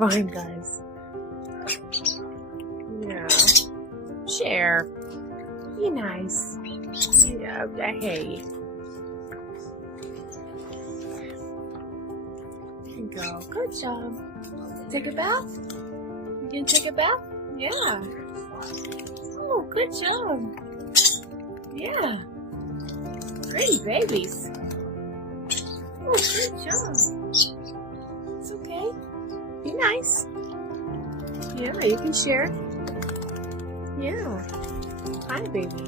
fine, guys. Yeah. Share. Be nice. Yeah, hey. There you go. Good job. Take a bath? You gonna take a bath? Yeah. Oh, good job. Yeah. Pretty babies. Oh, good job. It's okay. Be nice. Yeah, you can share. Yeah. Hi, baby.